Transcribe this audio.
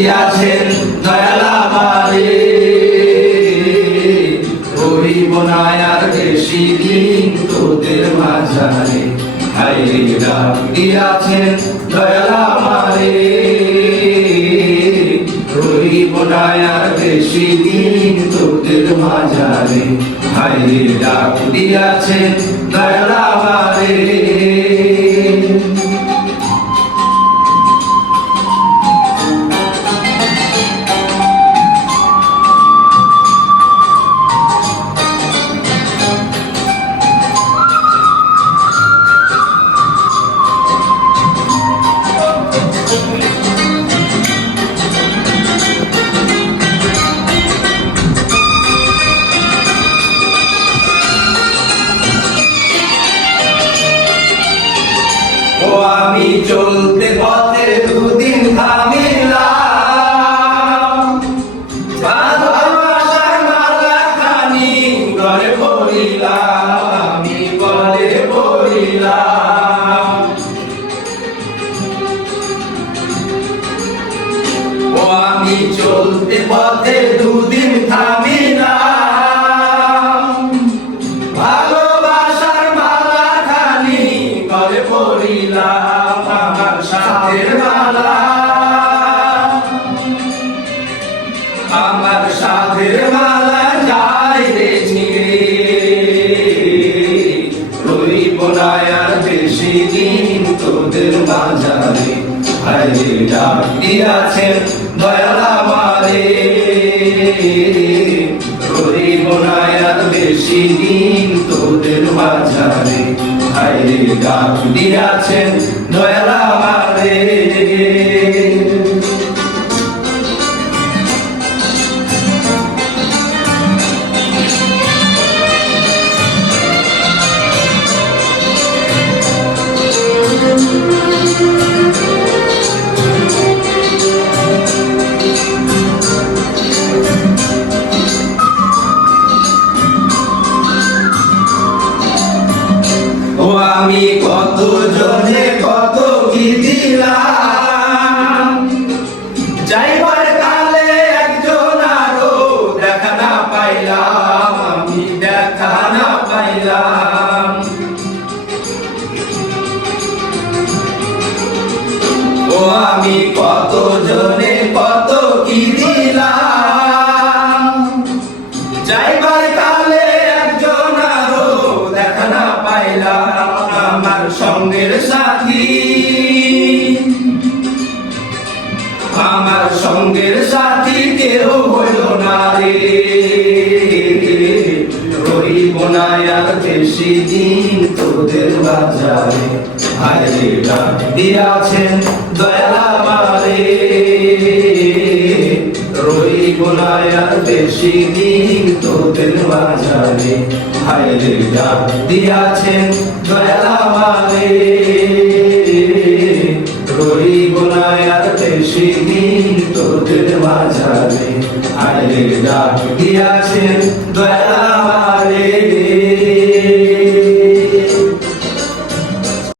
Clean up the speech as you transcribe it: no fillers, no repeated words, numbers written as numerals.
দিয়াছেন দয়াল আমারে, রইব না আর বেশি দিন তোদের মাঝারে। হায়রে ডাক দিয়াছেন দয়াল আমারে, রইব না আর বেশি দিন তোদের মাঝারে। হায়রে ডাক দিয়াছেন দয়াল আমারে। ও আমি চলতে পথে দুদিন থামিলাম, ভালোবাসার মালাখানি গলে পড়িলাম, আমি গলে পড়িলাম। ও আমি চলতে পথে দুদিন থামিলাম, ভালোবাসার মালাখানি গলে পড়িলাম, আমার সাথের মালা, আমার সাথের মালা যাই রে ছিঁড়ে, রইব না আর বেশি দিন তোদের মাঝারে। হায়রে ডাক দিয়াছেন দয়াল আমারে, রইব না আর বেশি দিন তোদের মাঝারে। হায়রে ডাক দিয়াছেন দয়াল আমারে। ও আমি কত জনে কত কি দিলাম, যাইবার কালে একজন আরো দেখা না পাইলাম, আমি দেখা না পাইলাম। ও আমি কত জনে কত কি দিলাম, যাইবার কালে একজন আরো দেখা না পাইলাম, আমার সঙ্গের সাথী, আমার সঙ্গের সাথী কেউ হইল না রে, রইব না আর বেশি দিন তোদের বাজারে। হায়রে ডাক দিয়াছেন দয়াল আমারে, রইব না আর বেশি দিন তোদের বাজারে। হায়রে ডাক দিয়াছেন দয়াল আমারে, রইব না আর বেশি দিন তোদের মাঝারে। হায়রে ডাক দিয়াছেন দয়াল